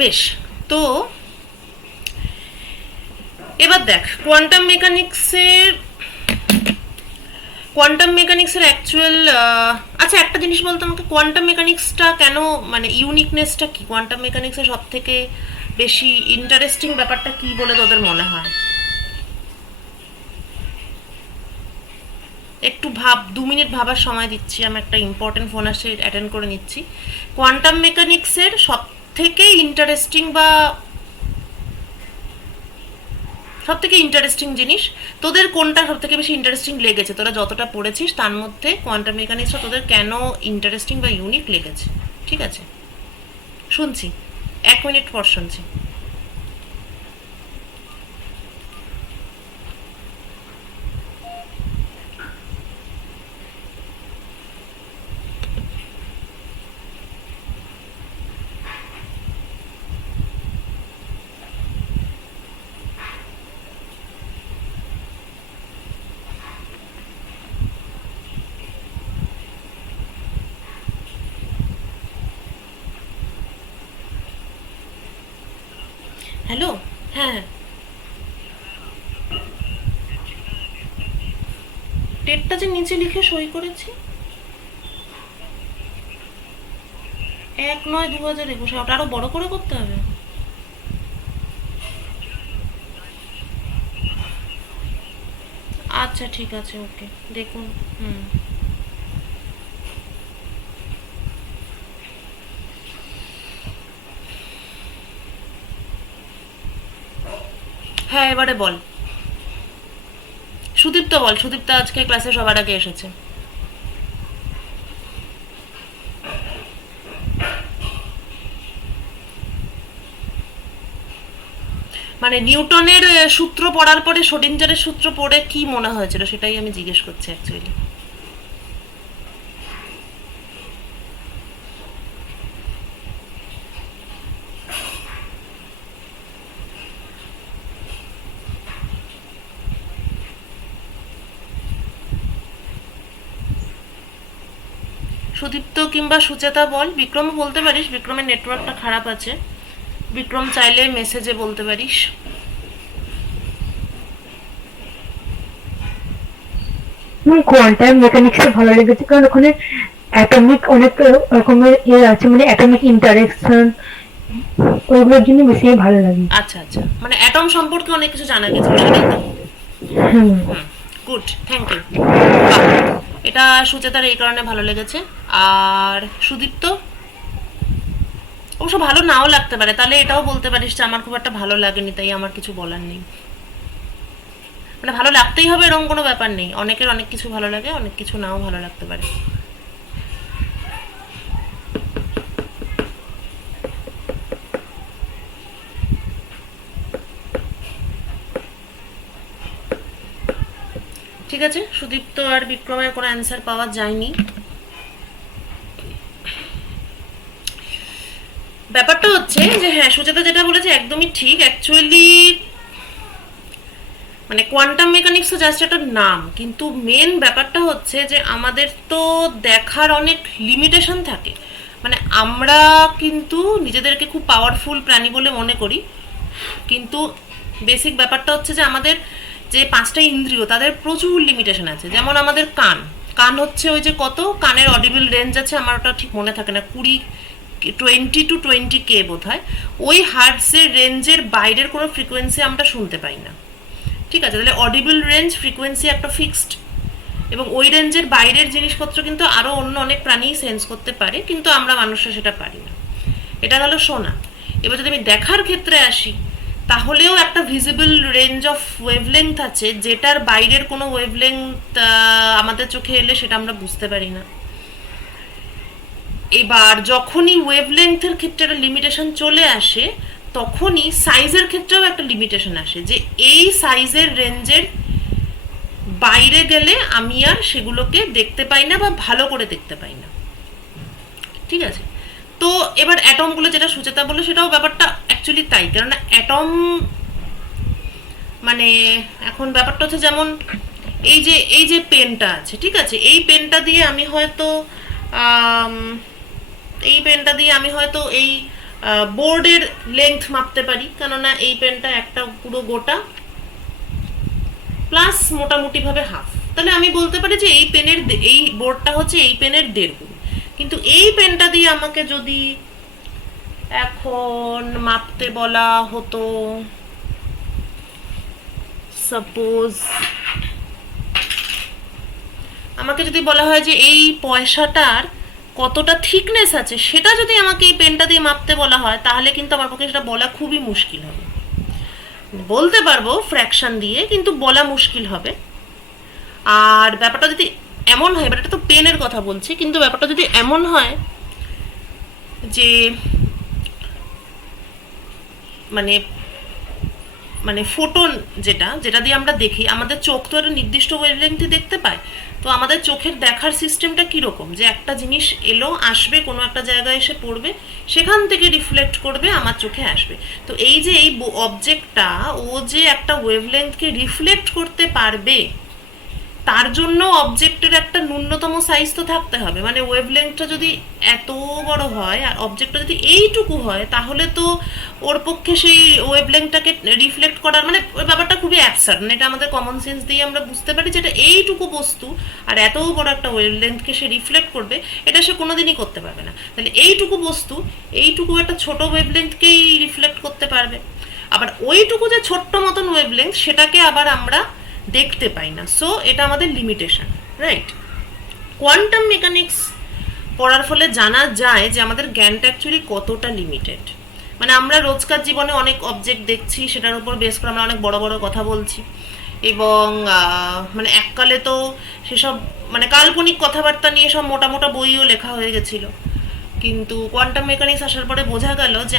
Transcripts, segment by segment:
বেশ। তো এবার দেখ কোয়ান্টাম মেকানিক্সের অ্যাকচুয়াল, আচ্ছা একটা জিনিস বলতো আমাকে, কোয়ান্টাম মেকানিক্সটা কেন, মানে ইউনিকনেসটা কি, কোয়ান্টাম মেকানিক্সের সব থেকে বেশি ইন্টারেস্টিং ব্যাপারটা কি বলে তোদের মনে হয়? একটু ভাব, 2 মিনিট ভাবার সময় দিচ্ছি, আমি একটা ইম্পর্টেন্ট ফোন আসে, অ্যাটেন্ড করে নিচ্ছি। কোয়ান্টাম মেকানিক্সের সব থেকে ইন্টারেস্টিং বা সব থেকে ইন্টারেস্টিং জিনিস তোদের কোনটা সব থেকে বেশি ইন্টারেস্টিং লেগেছে? তোরা যতটা পড়েছিস তার মধ্যে কোয়ান্টাম মেকানিক্সটা তোদের কেন ইন্টারেস্টিং বা ইউনিক লেগেছে? ঠিক আছে, শুনছি, 1 মিনিট পর শুনছি। হ্যালো। হ্যাঁ, ডেটটা যে নিচে লিখে সই করেছি, 1/9/2021, ওটা আরো বড় করে করতে হবে? আচ্ছা ঠিক আছে, ওকে, দেখুন। হুম। হ্যাঁ, এবারে বল। সুদীপ্ত বল, সুদীপ্ত আজকে ক্লাসে সবার আগে এসেছে। মানে নিউটনের সূত্র পড়ার পরে শোডিঞ্জারের সূত্র পড়ে কি মনে হয়েছিল সেটাই আমি জিজ্ঞেস করছি অ্যাকচুয়ালি। সুদীপ্ত কিংবা সুচেতা বল, বিক্রম বলতে পারিস, বিক্রমের নেটওয়ার্কটা খারাপ আছে, বিক্রম চাইলে মেসেজে বলতে পারিস। কোয়ান্টাম মেকানিক্সে ভালো লেগেছে কারণ ওখানে অ্যাটমিক অনেক রকমের আছে, মানে অ্যাটমিক ইন্টারেকশন, ওইগুলোর জন্য বেশি ভালো লাগে। আচ্ছা আচ্ছা, মানে অ্যাটম সম্পর্কে অনেক কিছু জানা গেছিল সেটাই তো। হুম। হুম, গুড, থ্যাংক ইউ। বাহ, এটা সুচেতার এই কারণে ভালো লেগেছে। আর সুদীপ্ত অবশ্য ভালো নাও লাগতে পারে, তাহলে এটাও বলতে পারিস যে আমার খুব একটা ভালো লাগেনি, তাই আমার কিছু বলার নেই। মানে ভালো লাগতেই হবে এরকম কোনো ব্যাপার নেই, অনেকের অনেক কিছু ভালো লাগে, অনেক কিছু নাও ভালো লাগতে পারে। ঠিক আছে, সুদীপ্ত আর বিক্রমের কোনো অ্যান্সার পাওয়া যায়নি। ব্যাপারটা হচ্ছে যে হ্যাঁ, সুচেতা যেটা বলেছে একদমই ঠিক অ্যাকচুয়ালি। মানে কোয়ান্টাম মেকানিক্স তো জাস্ট একটা নাম, কিন্তু মেন ব্যাপারটা হচ্ছে যে আমাদের তো দেখার অনেক লিমিটেশন থাকে। মানে আমরা কিন্তু নিজেদেরকে খুব পাওয়ারফুল প্রাণী বলে মনে করি, কিন্তু বেসিক ব্যাপারটা হচ্ছে যে আমাদের যে 5টা ইন্দ্রিয় তাদের প্রচুর লিমিটেশন আছে। যেমন আমাদের কান, কান হচ্ছে ওই যে কত, কানের অডিবল রেঞ্জ আছে, আমার ওটা ঠিক মনে থাকে না, 20 to 20K বোধ হয়। ওই হার্টসের রেঞ্জের বাইরের কোনো ফ্রিকোয়েন্সি আমরা শুনতে পাই না। ঠিক আছে, তাহলে অডিবল রেঞ্জ ফ্রিকোয়েন্সি একটা ফিক্সড, এবং ওই রেঞ্জের বাইরের জিনিসপত্র কিন্তু আরও অন্য অনেক প্রাণী সেন্স করতে পারে, কিন্তু আমরা মানুষরা সেটা পারি না। এটা গেল শোনা। এবার যদি আমি দেখার ক্ষেত্রে আসি, তাহলেও একটা ভিজিবল রেঞ্জ অফ ওয়েভলেংথ আছে, যেটার বাইরের কোনো ওয়েভলেংথ আমাদের চোখে এলে সেটা আমরা বুঝতে পারি না। এবার যখনই ওয়েভলেংথের ক্ষেত্রে একটা লিমিটেশন চলে আসে, তখনই সাইজের ক্ষেত্রেও একটা লিমিটেশন আসে, যে এই সাইজের রেঞ্জের বাইরে গেলে আমি আর সেগুলোকে দেখতে পাই না বা ভালো করে দেখতে পাই না। ঠিক আছে, তো এবার অ্যাটমগুলো যেটা সুচেতা বললো সেটাও ব্যাপারটা অ্যাকচুয়ালি তাই, কেননা অ্যাটম মানে এখন ব্যাপারটা হচ্ছে যেমন এই যে পেনটা আছে, ঠিক আছে, এই পেনটা দিয়ে আমি হয়তো আম, এই পেনটা দিয়ে আমি হয়তো এই বোর্ডের লেন্থ মাপতে পারি, কেননা এই পেনটা একটা পুরো গোটা প্লাস মোটামুটিভাবে হাফ। তাহলে আমি বলতে পারি যে এই পেনের এই বোর্ডটা হচ্ছে এই পেনের 1.5 গুণ। কিন্তু এই পেনটা দিয়ে আমাকে যদি এখন মাপতে বলা হতো, সাপোজ আমাকে যদি বলা হয় যে এই পয়সাটার কতটা থিকনেস আছে, সেটা যদি আমাকে এই পেনটা দিয়ে মাপতে বলা হয়, তাহলে কিন্তু আমার পক্ষে সেটা বলা খুবই মুশকিল হবে। বলতে পারবো ফ্র্যাকশন দিয়ে, কিন্তু বলা মুশকিল হবে। আর ব্যাপারটা যদি এমন হয়, এবার এটা তো পেনের কথা বলছি, কিন্তু ব্যাপারটা যদি এমন হয় যে মানে মানে ফোটন যেটা যেটা দিয়ে আমরা দেখি, আমাদের চোখ তো একটা নির্দিষ্ট ওয়েভলেন্থে দেখতে পায়। তো আমাদের চোখের দেখার সিস্টেমটা কীরকম, যে একটা জিনিস এলো, আসবে, কোনো একটা জায়গায় এসে পড়বে, সেখান থেকে রিফ্লেক্ট করবে, আমার চোখে আসবে। তো এই যে এই অবজেক্টটা ও যে একটা ওয়েভলেন্থকে রিফ্লেক্ট করতে পারবে, তার জন্য অবজেক্টের একটা ন্যূনতম সাইজ তো থাকতে হবে। মানে ওয়েভলেন্থটা যদি এত বড় হয় আর অবজেক্টটা যদি এইটুকু হয়, তাহলে তো ওর পক্ষে সেই ওয়েভলেন্থটাকে রিফ্লেক্ট করার মানে ওই ব্যাপারটা খুবই অ্যাবসার্ড। মানে এটা আমাদের কমন সেন্স দিয়ে আমরা বুঝতে পারি যে এটা এইটুকু বস্তু আর এত বড় একটা ওয়েভলেন্থকে সে রিফ্লেক্ট করবে, এটা সে কোনোদিনই করতে পারবে না। তাহলে এইটুকু বস্তু এইটুকু একটা ছোট ওয়েভলেন্থকেই রিফ্লেক্ট করতে পারবে। আবার ওইটুকু যে ছোট্ট মতন ওয়েভলেন্থ, সেটাকে আবার আমরা দেখতে পাই না। সো এটা আমাদের লিমিটেশন, রাইট? কোয়ান্টাম মেকানিক্স পড়ার ফলে জানা যায় যে আমাদের জ্ঞানটা অ্যাকচুয়ালি কতটা লিমিটেড। মানে আমরা রোজকার জীবনে অনেক অবজেক্ট দেখছি, সেটার উপর বেস করে আমরা অনেক বড় বড় কথা বলছি, এবং মানে এককালে তো সেসব মানে কাল্পনিক কথাবার্তা নিয়ে সব মোটা মোটা বইও লেখা হয়ে গেছিল। কিন্তু কোয়ান্টাম মেকানিক্স আসার পরে বোঝা গেল যে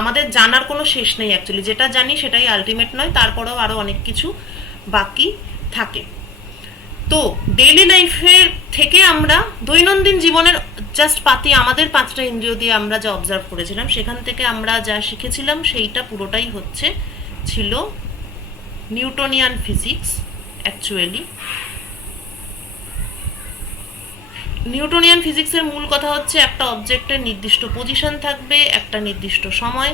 আমাদের জানার কোনো শেষ নেই অ্যাকচুয়ালি। যেটা জানি সেটাই আলটিমেট নয়, তারপরেও আরও অনেক কিছু বাকি থাকে। তো ডেইলি লাইফের থেকে আমরা দৈনন্দিন জীবনের জাস্ট আমাদের 5টা ইন্দ্রিয় দিয়ে আমরা যা অবজার্ভ করেছিলাম, সেখান থেকে আমরা যা শিখেছিলাম সেইটা পুরোটাই ছিল নিউটনিয়ান ফিজিক্স। অ্যাকচুয়ালি নিউটনিয়ান ফিজিক্সের মূল কথা হচ্ছে একটা অবজেক্টের নির্দিষ্ট পজিশন থাকবে একটা নির্দিষ্ট সময়,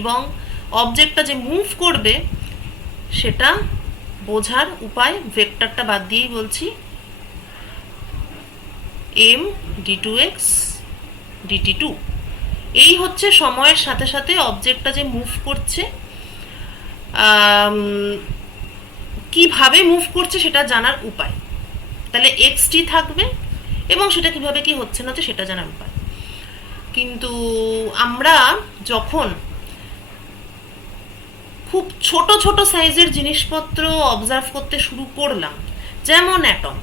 এবং অবজেক্টটা যে মুভ করবে সেটা বোঝার উপায় ভেক্টরটা বাদ দিয়েই বলছি, m d2x dt2। এই হচ্ছে সময়ের সাথে সাথে অবজেক্টটা যে মুভ করছে, কিভাবে মুভ করছে সেটা জানার উপায়। তাহলে xt থাকবে এবং সেটা কিভাবে কি হচ্ছে না সেটা জানার উপায়। কিন্তু আমরা যখন খুব ছোট ছোট সাইজের জিনিসপত্র অবজার্ভ করতে শুরু করলাম, যেমন অ্যাটম,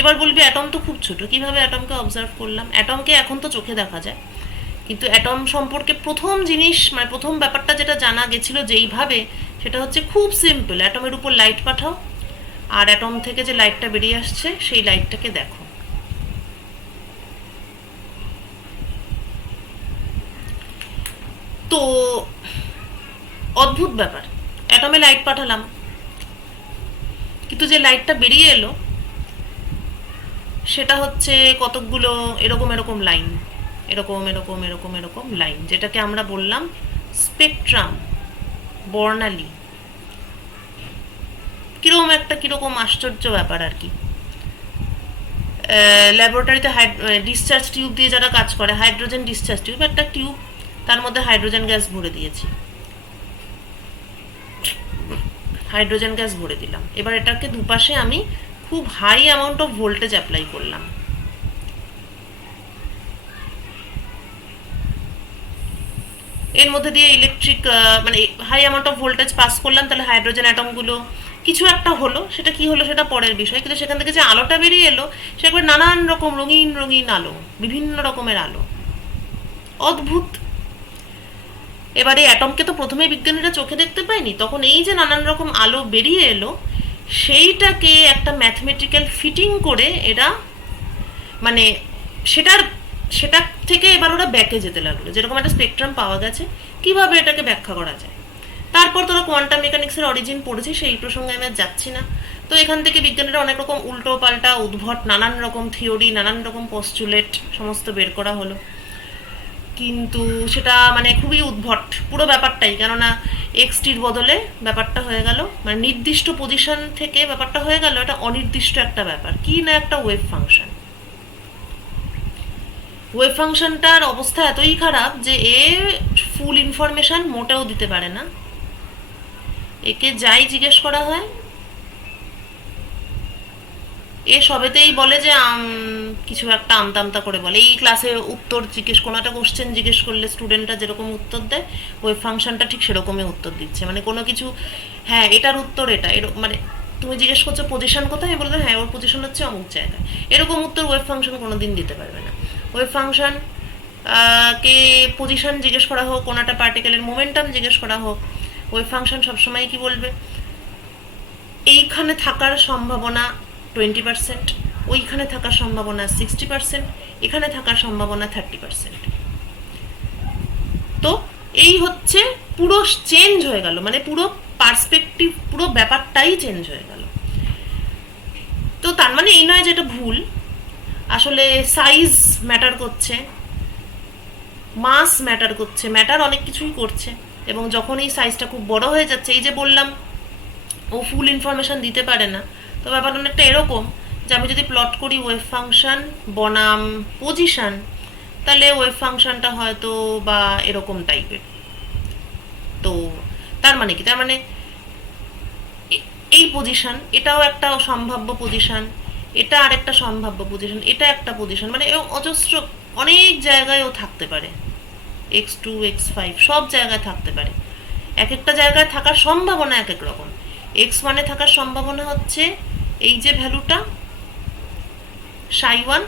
এবার বলবি অ্যাটম তো খুব ছোট, কিভাবে অ্যাটমকে অবজার্ভ করলাম? অ্যাটমকে এখন তো চোখে দেখা যায়, কিন্তু অ্যাটম সম্পর্কে প্রথম জিনিস মানে প্রথম ব্যাপারটা যেটা জানা গেছিল যেইভাবে, সেটা হচ্ছে খুব সিম্পল। অ্যাটমের উপর লাইট পাঠাও, আর অ্যাটম থেকে যে লাইটটা বেরিয়ে আসছে সেই লাইটটাকে দেখো। তো অদ্ভুত ব্যাপার, অ্যাটমে লাইট পাঠালাম, কিন্তু যে লাইটটা বেরিয়ে এলো সেটা হচ্ছে কতকগুলো এরকম এরকম লাইন, এরকম এরকম এরকম এরকম লাইন, যেটাকে আমরা বললাম স্পেকট্রাম, বর্ণালী। কিরকম আশ্চর্য ব্যাপার আর কি। ল্যাবরেটরিতে ডিসচার্জ টিউব দিয়ে যারা কাজ করে, হাইড্রোজেন ডিসচার্জ টিউব, একটা টিউব, তার মধ্যে হাইড্রোজেন গ্যাস ভরে দিয়েছি, হাইড্রোজেন গ্যাস ভরে দিলাম। এবার এটাকে দুপাশে আমি খুব high amount of voltage apply করলাম। এর মধ্যে দিয়ে ইলেকট্রিক মানে high amount of voltage pass করলাম, তাহলে হাইড্রোজেন অ্যাটমগুলো কিছু একটা হলো, সেটা কি হলো সেটা পরের বিষয়। কিন্তু সেখান থেকে যে আলোটা বেরিয়ে এলো, সে একবার নানান রকম রঙিন রঙিন আলো, বিভিন্ন রকমের আলো, অদ্ভুত। এবারে অ্যাটমকে তো প্রথমে বিজ্ঞানীরা চোখে দেখতে পায়নি, তখন এই যে নানান রকম আলো বেরিয়ে এলো, সেইটাকে একটা ম্যাথমেটিক্যাল ফিটিং করে এরা মানে সেটা থেকে এবার ওরা ব্যাকে যেতে লাগলো, যেরকম একটা স্পেকট্রাম পাওয়া গেছে, কিভাবে এটাকে ব্যাখ্যা করা যায়। তারপর তোরা কোয়ান্টাম মেকানিক্সের অরিজিন পড়েছি, সেই প্রসঙ্গে আমি আর যাচ্ছি না। তো এখান থেকে বিজ্ঞানীরা অনেক রকম উল্টো পাল্টা উদ্ভট নানান রকম থিওরি, নানান রকম পস্টুলেট সমস্ত বের করা হলো। কিন্তু সেটা মানে খুবই উদ্ভট পুরো ব্যাপারটাই, কেননা এক্সটির বদলে ব্যাপারটা হয়ে গেল মানে নির্দিষ্ট পজিশন থেকে ব্যাপারটা হয়ে গেল এটা অনির্দিষ্ট একটা ব্যাপার, কি না একটা ওয়েভ ফাংশন। ওয়েভ ফাংশনটার অবস্থা এতই খারাপ যে এ ফুল ইনফরমেশন মোটেও দিতে পারে না। একে যাই জিজ্ঞেস করা হয় এ সবেতেই বলে যে কিছু একটা আমতা আমতা করে বলে। এই ক্লাসে উত্তর জিজ্ঞেস, কোনো একটা কোশ্চেন জিজ্ঞেস করলে স্টুডেন্টরা যেরকম উত্তর দেয় ওয়েভ ফাংশনটা ঠিক সেরকমই উত্তর দিচ্ছে, মানে কোনো কিছু হ্যাঁ এটার উত্তর এটা এরকম, মানে তুমি জিজ্ঞেস করছো পজিশন কোথায়, আমি বললাম হ্যাঁ ওর পজিশন হচ্ছে অমুক জায়গায়, এরকম উত্তর ওয়েভ ফাংশন কোনোদিন দিতে পারবে না। ওয়েভ ফাংশন কে পজিশন জিজ্ঞেস করা হোক, কোনো একটা পার্টিকেলের মোমেন্টাম জিজ্ঞেস করা হোক, ওয়েভ ফাংশন সবসময় কি বলবে, এইখানে থাকার সম্ভাবনা 20%, ওইখানে থাকার সম্ভাবনা 60%, এখানে থাকার সম্ভাবনা 30%। তো এই হচ্ছে পুরো চেঞ্জ হয়ে গেল, মানে পুরো পার্সপেক্টিভ পুরো ব্যাপারটাই চেঞ্জ হয়ে গেল। তো তার মানে এই নয় যে এটা ভুল, আসলে সাইজ ম্যাটার করছে, মাস ম্যাটার করছে, ম্যাটার অনেক কিছুই করছে। এবং যখন এই সাইজটা খুব বড় হয়ে যাচ্ছে, এই যে বললাম ও ফুল ইনফরমেশন দিতে পারে না, তো ব্যাপারটা অনেকটা এরকম যে আমি যদি প্লট করি ওয়েভ ফাংশন বনাম পজিশন, তাহলে ওয়েভ ফাংশনটা হয়তো বা এরকম টাইপের। তো তার মানে কি, তার মানে এই পজিশন এটাও একটা সম্ভাব্য পজিশন, এটা আরেকটা সম্ভাব্য পজিশন, এটা একটা পজিশন, মানে অজস্র অনেক জায়গায় ও থাকতে পারে, x2 x5 সব জায়গায় থাকতে পারে। এক একটা জায়গায় থাকার সম্ভাবনা এক এক রকম। x1 এ থাকার সম্ভাবনা হচ্ছে এই যে ভ্যালুটা ψ1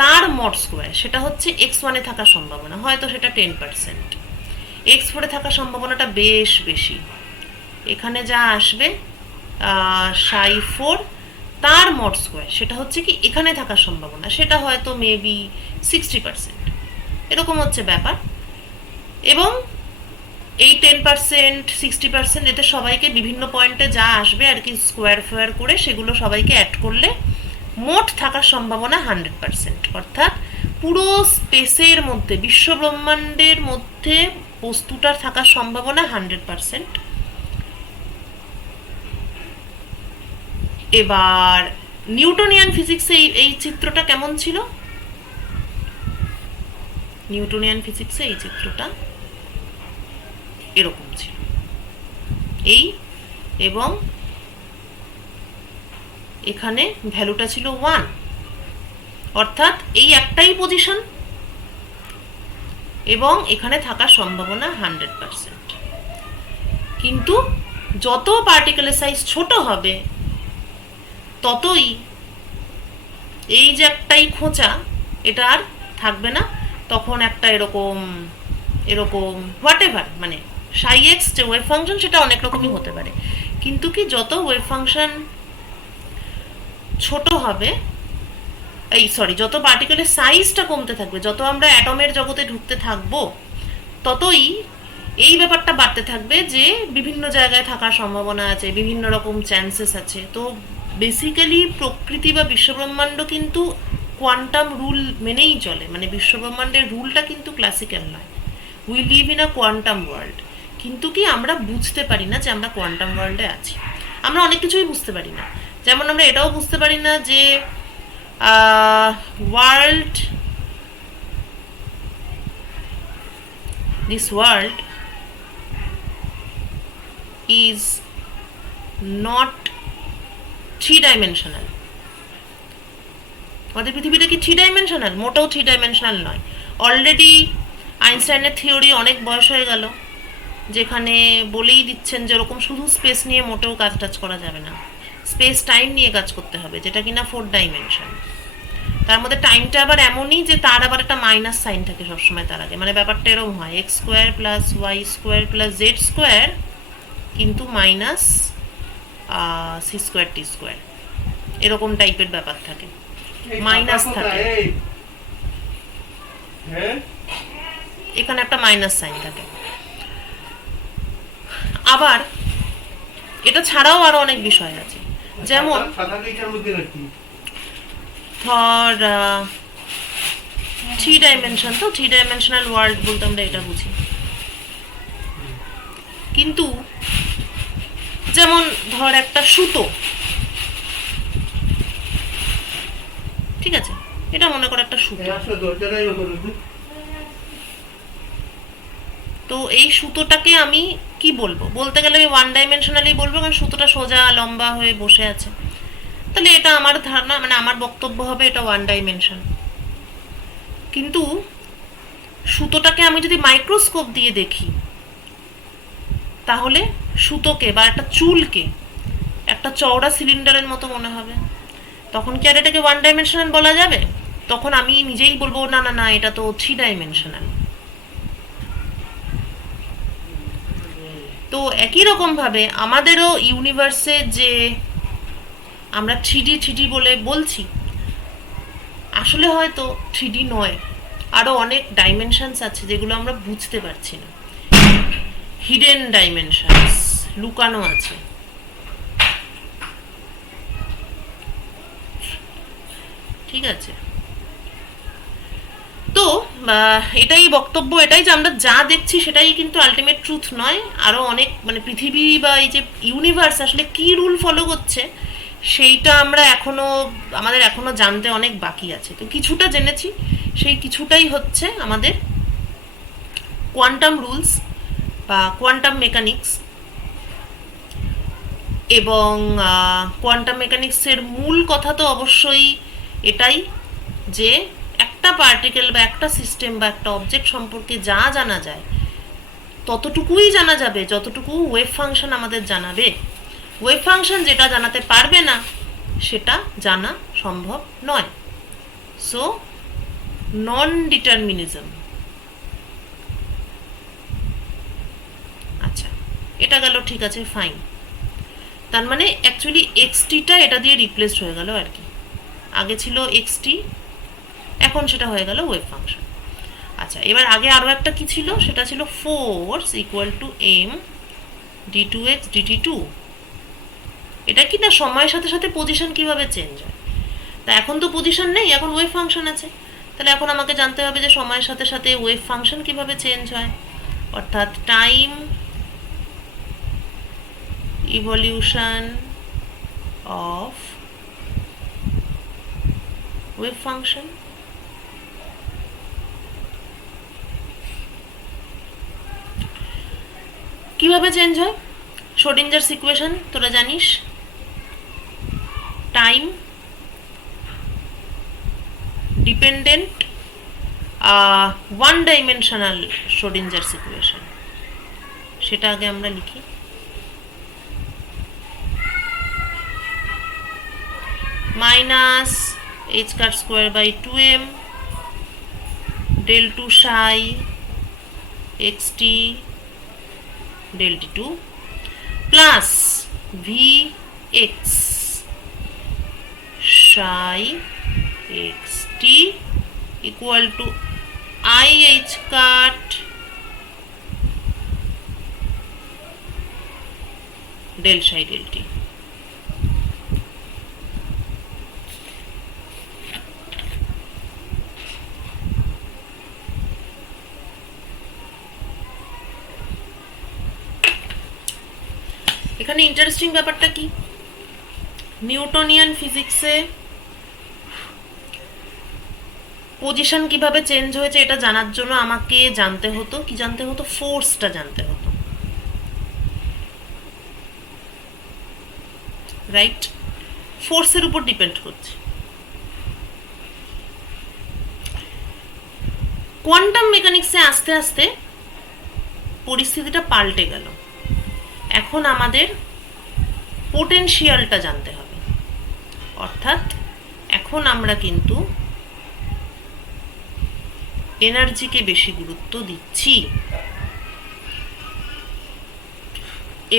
তার মড স্কোয়ার, সেটা হচ্ছে x1 এ থাকার সম্ভাবনা, হয়তো সেটা 10%। x4 এ থাকার সম্ভাবনাটা বেশ বেশি, এখানে যা আসবে ψ4 তার মড স্কোয়ার, সেটা হচ্ছে কি এখানে থাকার সম্ভাবনা, সেটা হয়তো মেবি 60%, এরকম হচ্ছে ব্যাপার। এবং এই 10% 60% এতে সবাইকে বিভিন্ন পয়েন্টে যা আসবে আর কি স্কোয়ার ফোয়ার করে সেগুলো সবাইকে অ্যাড করলে মোট থাকার সম্ভাবনা 100%, অর্থাৎ পুরো স্পেসের মধ্যে বিশ্ব ব্রহ্মাণ্ডের মধ্যে বস্তুটার থাকার সম্ভাবনা 100%। এবার নিউটনিয়ান ফিজিক্সে এই চিত্রটা কেমন ছিল, নিউটনিয়ান ফিজিক্সে এই চিত্রটা এরকম ছিল, এই এবং এখানে ভ্যালুটা ছিল 1, অর্থাৎ এই একটাই পজিশন এবং এখানে থাকার সম্ভাবনা 100%। কিন্তু যত পার্টিকেলের সাইজ ছোট হবে ততই এই যে একটাই খোঁচা এটা আর থাকবে না, তখন একটা এরকম এরকম হোয়াটএভার, মানে ψx যে ওয়েভ ফাংশন সেটা অনেক রকমই হতে পারে, কিন্তু কি যত ওয়েভ ফাংশন ছোট হবে, যত পার্টিকেলের সাইজটা কমতে থাকবে, যত আমরা অ্যাটমের জগতে ঢুকতে থাকবো ততই এই ব্যাপারটা বাড়তে থাকবে যে বিভিন্ন জায়গায় থাকার সম্ভাবনা আছে, বিভিন্ন রকম চান্সেস আছে। তো বেসিক্যালি প্রকৃতি বা বিশ্বব্রহ্মাণ্ড কিন্তু কোয়ান্টাম রুল মেনেই চলে, মানে বিশ্বব্রহ্মাণ্ডের রুলটা কিন্তু ক্লাসিক্যাল নয়। We live in a quantum world, কিন্তু কি আমরা বুঝতে পারি না যে আমরা কোয়ান্টাম ওয়ার্ল্ডে আছি, আমরা অনেক কিছুই বুঝতে পারি না। যেমন আমরা এটাও বুঝতে পারি না যে world, this world is not three-dimensional. আমাদের পৃথিবীটা কি থ্রি ডাইমেনশনাল? মোটেও থ্রি ডাইমেনশনাল নয়। অলরেডি আইনস্টাইনের থিওরি অনেক বয়স হয়ে গেল, যেখানে বলেই দিচ্ছেন যে ওরকম শুধু স্পেস নিয়ে মোটেও কাজ টাজ করা যাবে না, স্পেস টাইম নিয়ে কাজ করতে হবে, যেটা কিনা 4 ডাইমেনশন। তার মধ্যে টাইমটা আবার এমনই যে তার আবার একটা মাইনাস সাইন থাকে সবসময় তার আগে, মানে ব্যাপারটা এরকম হয় x square plus y square plus z square কিন্তু minus c square t square, এরকম টাইপের ব্যাপার থাকে, মাইনাস থাকে, এখানে একটা মাইনাস সাইন থাকে। আবার এটা ছাড়াও আরো অনেক বিষয় আছে, যেমন ধর থ্রি ডাইমেনশন, তো থ্রি ডাইমেনশনাল ওয়ার্ল্ড বলতে আমরা এটা বুঝি। কিন্তু যেমন ধর একটা সুতো, ঠিক আছে, এটা মনে করো একটা সুতো, তো এই সুতোটাকে আমি কি বলবো, বলতে গেলে আমি ওয়ান ডাইমেনশনালি বলবো, কারণ সুতোটা সোজা লম্বা হয়ে বসে আছে, তাহলে এটা আমার ধারণা, মানে আমার বক্তব্য হবে এটা ওয়ান ডাইমেনশন। কিন্তু সুতোটাকে আমি যদি মাইক্রোস্কোপ দিয়ে দেখি, তাহলে সুতোকে বা একটা চুলকে একটা চওড়া সিলিন্ডারের মতো মনে হবে। তখন কি আর এটাকে ওয়ান ডাইমেনশনাল বলা যাবে? তখন আমি নিজেই বলবো না না না, এটা তো থ্রি ডাইমেনশনাল। তো একই রকম ভাবে আমাদেরও ইউনিভার্সে যে আমরা থ্রিডি বলে বলছি, আসলে হয়তো থ্রিডি নয়, আরো অনেক ডাইমেনশনস আছে যেগুলো আমরা বুঝতে পারছি না, হিডেন ডাইমেনশনস লুকানো আছে। ঠিক আছে, তো এটাই বক্তব্য, এটাই যে আমরা যা দেখছি সেটাই কিন্তু আলটিমেট ট্রুথ নয়, আরো অনেক, মানে পৃথিবী বা এই যে ইউনিভার্স আসলে কি রুল ফলো করছে সেইটা আমরা আমাদের এখনো জানতে অনেক বাকি আছে। তো কিছুটা জেনেছি, সেই কিছুটাই হচ্ছে আমাদের কোয়ান্টাম রুলস বা কোয়ান্টাম মেকানিক্স। এবং কোয়ান্টাম মেকানিক্সের মূল কথা তো অবশ্যই এটাই যে একটা পার্টিকেল বা একটা সিস্টেম বা একটা অবজেক্ট সম্পর্কে যা জানা যায় ততটুকুই জানা যাবে যতটুকু ওয়েভ ফাংশন আমাদের জানাবে। ওয়েভ ফাংশন যেটা জানাতে পারবে না সেটা জানা সম্ভব নয়। So non determinism. আচ্ছা, এটা গেল, ঠিক আছে, ফাইন। তার মানে অ্যাকচুয়ালি এক্সটিটা এটা দিয়ে রিপ্লেসড হয়ে গেল আর কি, আগে ছিল এক্সটি, এখন সেটা হয়ে গেল ওয়েভ ফাংশন। আচ্ছা, এবার আগে আরও একটা কি ছিল, সেটা ছিল force equal to M d2x dt2। এটা কি না সময়ের সাথে সাথে পজিশন কিভাবে চেঞ্জ হয়, তা এখন তো পজিশন নেই, এখন ওয়েভ ফাংশন আছে, তাহলে এখন আমাকে জানতে হবে যে সময়ের সাথে সাথে ওয়েভ ফাংশন কিভাবে চেঞ্জ হয়, অর্থাৎ time evolution of wave function. কিভাবে চেঞ্জ হয়? শ্রোডিঞ্জারস ইকুয়েশন তোরা জানিস, time dependent one dimensional Schrodinger's equation, সেটা আগে আমরা লিখি। Minus h cut square by 2m del 2 psi xt del t2 plus vx psi xt equal to ih cut del psi del t। এখানে interesting ব্যাপারটা কি, Newtonian ফিজিক্সে position কিভাবে change হয়েছে এটা জানার জন্য আমাকে জানতে হতো কি, জানতে হতো ফোর্সটা জানতে হতো, রাইট? ফোর্সের উপর ডিপেন্ড করছে। কোয়ান্টাম মেকানিক্সে আস্তে আস্তে পরিস্থিতিটা পাল্টে গেল, এখন আমাদের পোটেনশিয়ালটা জানতে হবে, অর্থাৎ এখন আমরা কিন্তু এনার্জিকে বেশি গুরুত্ব দিচ্ছি।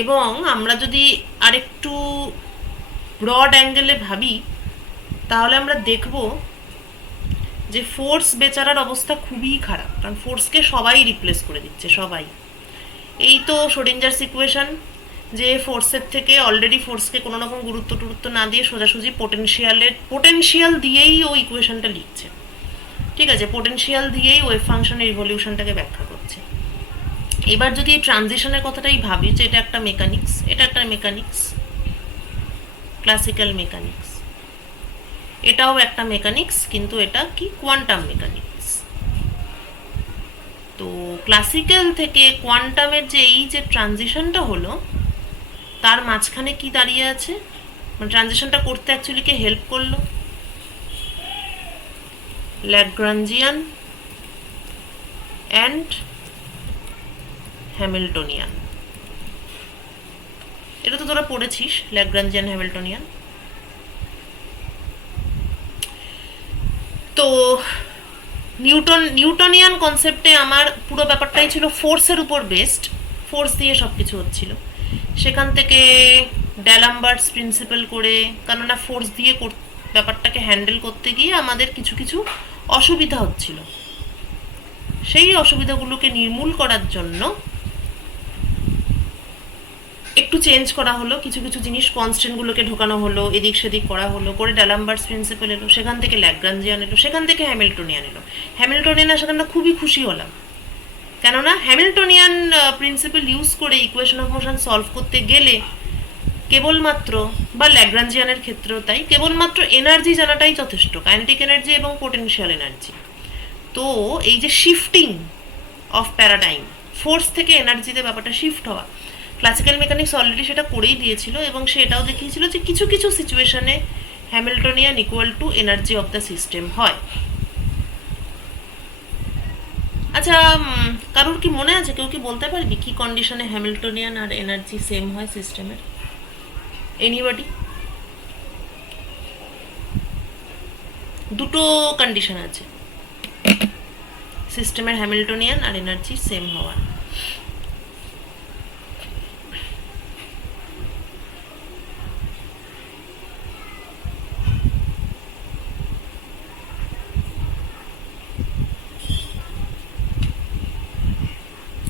এবং আমরা যদি আরেকটু ব্রড অ্যাঙ্গেলে ভাবি তাহলে আমরা দেখব যে ফোর্স বেচারার অবস্থা খুবই খারাপ, কারণ ফোর্সকে সবাই রিপ্লেস করে দিচ্ছে, সবাই। এই তো শ্রোডিঞ্জারস ইকুয়েশন, যে ফোর্সের থেকে অলরেডি ফোর্সকে কোনো রকম গুরুত্ব না দিয়ে সোজাসুজি পোটেনশিয়াল দিয়েই ও ইকুয়েশনটা লিখছে। ঠিক আছে, পোটেনশিয়াল দিয়েই ওয়েভ ফাংশনের ইভলিউশনটাকে ব্যাখ্যা করছে। এবার যদি এই ট্রানজিশনের কথাটাই ভাবি যে এটা একটা মেকানিক্স, এটা একটা মেকানিক্স, ক্লাসিক্যাল মেকানিক্স, এটাও একটা মেকানিক্স, কিন্তু এটা কি কোয়ান্টাম মেকানিক্স। তো ক্লাসিক্যাল থেকে কোয়ান্টামের যে এই যে ট্রানজিশনটা হলো, তার মাঝখানে কি দাঁড়িয়ে আছে, মানে ট্রানজিশনটা করতে অ্যাকচুয়ালি কে হেল্প করলো? Lagrangian and Hamiltonian. এটা তো তোরা পড়েছিস, ল্যাগ্রাঞ্জিয়ান হ্যামিল্টনিয়ান। তো নিউটনিয়ান কনসেপ্টে আমার পুরো ব্যাপারটাই ছিল ফোর্সের উপর বেসড, ফোর্স দিয়ে সব কিছু হচ্ছিল। সেখান থেকে ড্যালাম্বার্টস প্রিন্সিপাল করে, কেননা ফোর্স দিয়ে ব্যাপারটাকে হ্যান্ডেল করতে গিয়ে আমাদের কিছু কিছু অসুবিধা হচ্ছিল, সেই অসুবিধাগুলোকে নির্মূল করার জন্য একটু চেঞ্জ করা হলো, কিছু কিছু জিনিস কনস্ট্যান্টগুলোকে ঢোকানো হলো, এদিক সেদিক করা হলো, করে ড্যালাম্বার্টস প্রিন্সিপাল এলো, সেখান থেকে ল্যাগ্রাঞ্জিয়ান এলো, সেখান থেকে হ্যামিল্টনিয়ান এলো। হ্যামিল্টনিয়ানের সাথে আমরা খুবই খুশি হলাম, কেননা হ্যামিল্টনিয়ান প্রিন্সিপাল ইউজ করে ইকুয়েশন অফ মোশন সলভ করতে গেলে কেবলমাত্র, বা ল্যাগ্রাঞ্জিয়ানের ক্ষেত্রেও তাই, কেবলমাত্র এনার্জি জানাটাই যথেষ্ট, কাইনেটিক এনার্জি এবং পোটেনশিয়াল এনার্জি। তো এই যে শিফটিং অফ প্যারাডাইম, ফোর্স থেকে এনার্জিতে ব্যাপারটা শিফট হওয়া, ক্লাসিক্যাল মেকানিক্স অলরেডি সেটা করেই দিয়েছিল, এবং সে এটাও দেখিয়েছিল যে কিছু কিছু সিচুয়েশনে Hamiltonian equal to energy of the system হয়। আচ্ছা, কারোর কি মনে আছে, কেউ কি বলতে পারবি কি কন্ডিশনে হ্যামিল্টনিয়ান আর এনার্জি সেম হয় সিস্টেমের? এনিবডি? দুটো কন্ডিশন আছে সিস্টেমের হ্যামিল্টনিয়ান আর এনার্জি সেম হওয়ার।